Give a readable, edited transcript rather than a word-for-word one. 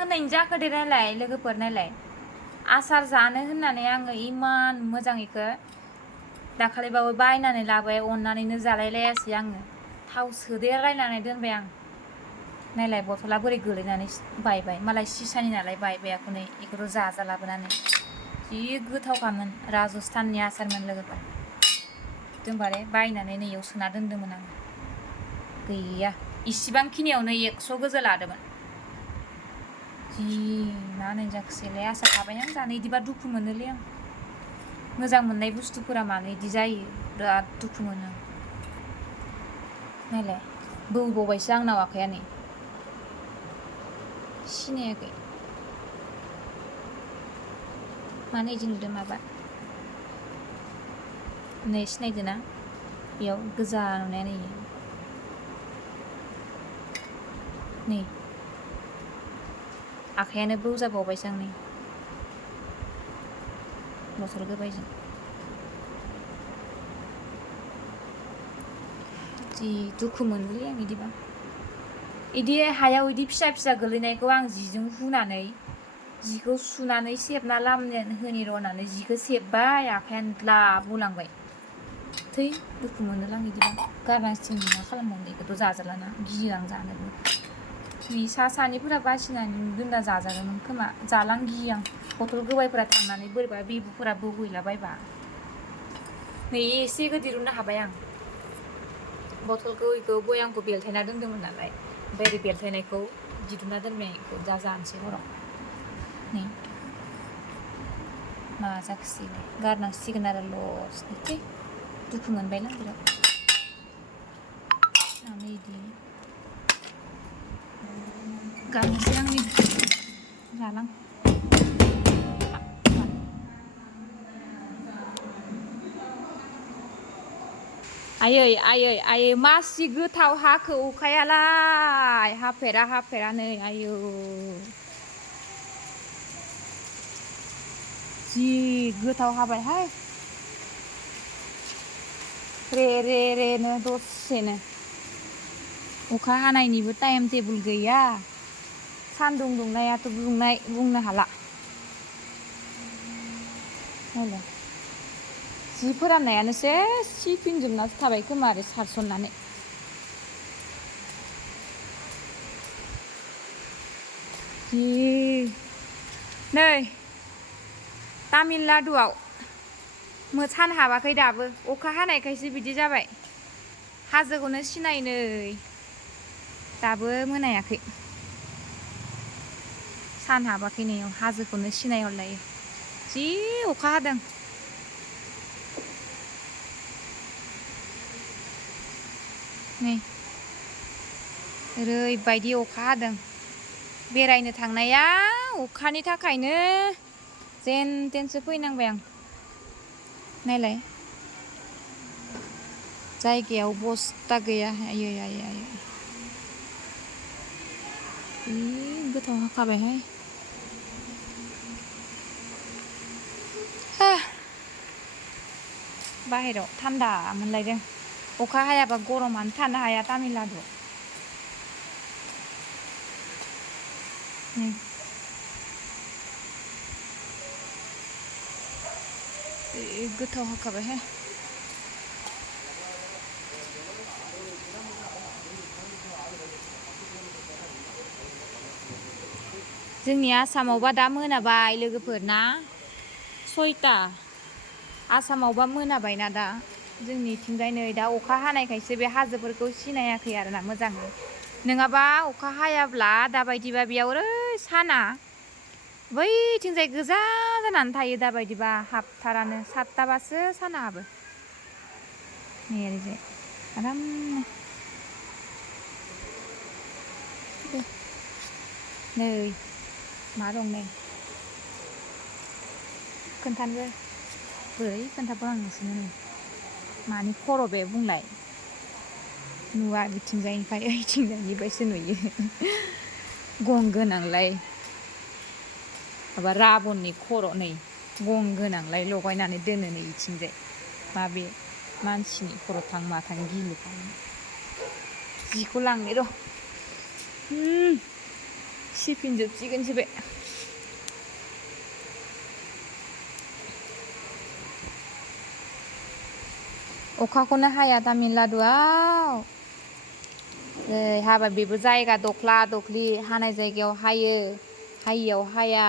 होननायनि जाखो दे नायलाय लोगोफोर नायलाय आसार जानो होननानै आङो इमान मोजां इखो दाखालिबाबो बायनानै लाबाय अननानैनो जालायलायासै आङो थाव सोदेरलायनानै दोनबाय आं नायलाय बथला बोरै गोलैनानै बायबाय मालाय सिसानि नालाय बायबायाखै इखौथ' जाजा लाबोनानै जि गोथावखामोन राजस्थाननि आसारमोन लोगोफोर दोनबारे बायनानै नैयाव सोना दोन्दोंमोन आं गैया इसिबांखिनियावनो 100 गोजो लादोंमोन जि मा होननाय जाखोसैलाय आसा थाबाय आं जानो इदिबा दुखु मोनोलै आं मोजां मोननाय बुस्थुफोरा मानो इदि जायो बिराद दुखु मोनो आं नायलाय बौबावबायसो आंनाव आखाया नै सिनायाखै मानो इदि नुदों माबा नै सिनायदो ना बेयाव गोजा नुनाया नै आखायानो बौजाबावबायसो आं नै बथल गोबायजों जि दुखु मोनोलै आं इदिबा इदि हायाव इदि फिसा फिसा गोलैनायखौ आं जिजों हुनानै जिखौ सुनानै सेबना लामनो होनि र' होननानै जिखौ सेबबाय आखायानो द्लाब बौलांबाय थै दुखु मोनोलां इदिबा गारनांसिगोन मा खालामबावनो इखौथ' जाजालाना गियो आं जानोबो नै सानिफोरा बासिनानै दोनना जाजागौमोन खोमा जालां गियो आं बथल गोबायफोरा थांनानै बोरैबा बिबुफोरा बोहैलाबायबा नै एसेखौ दिरुननो हाबाय आं बथलखौ इखौ बयामखौ बेलथायना दोन्दोंमोन नालाय ओमफ्राय ओरै बेलथायनायखौ दिरुनना दोनबाय इखौ जानोसै हराव नै मा जाखोसैलाय गारनांसिगोन आरो लसनो थै दुखु मोनबायलां बिराद मानो इदि गारनोसै आं जालां आयै मासि गोथाव हाखो अखायालाय हाफेरा नै आयौ जि गोथाव हाबायहाय रे दसेनो अखा हानायनिबो टाइम टेबोल गैया सान्दुं दुंनायाथ' दुंनाय बुंनो हाला नायलाय जि फोराननायानो सेस सिफिनजोबनासो थाबाय खोमा आरो सारसननानै जि नै तामिलनाडुआव सान हाबाखै दाबो अखा हानायखायसो बिदि जाबाय हाजोखौनो सिनाय नै दाबो मोनायाखै सान हाबाखै नै हाजोखौनो सिनायहरलायो जि अखा हादों नै ओरैबायदि अखा हादों बेरायनो थांनाया अखानि थाखायनो जेन तेनसो फैनांबाय आं नायलाय जायगायाव बस्ता गैया आयै गोथाव हाखाबायहाय बाहेराव थान्दा मोनलायदों अखा हायाबा गरमानो थानो हाया तामिलनाडुआव गोथाव हाखाबायहाय जोंनि आसामावबा दा मोनाबाय लोगोफोर ना 6टा आसामावबा मोनाबायना दा जोंनिथिंजाय नै दा अखा हानायखायसो बे हाजोफोरखौ सिनायाखै आरोना मोजाङै नङाबा अखा हायाब्ला दाबायदिबा बेयाव साना बैथिंजाय गोजा जानानै थायो दाबायदिबा हाबथारानो 7टाबासो साना हाबो नै ओरैजाय आरामनो नै मा दं नै खोन्थानो बोरै खोन्थाबावनांगौसोनो नै मानि खर' बे बुंलाय नुवा बिथिंजायनिफ्राय ओइथिंजायनिफ्रायसो नुयो गं गोनांलाय माबा राबननि खर' नै गं गोनांलाय लगायनानै दोनो नै इथिंजाय माबे मानसिनि खर' थां माथां गिलु जिखौ लांनो र' सिफिनजोबसिगोनसो बे। अखाखौनो हाया तामिलनाडुआव। हाबाय बेबो जायगा दख्ला दख्लि, हानाय जायगायाव हायो, हायियाव हाया।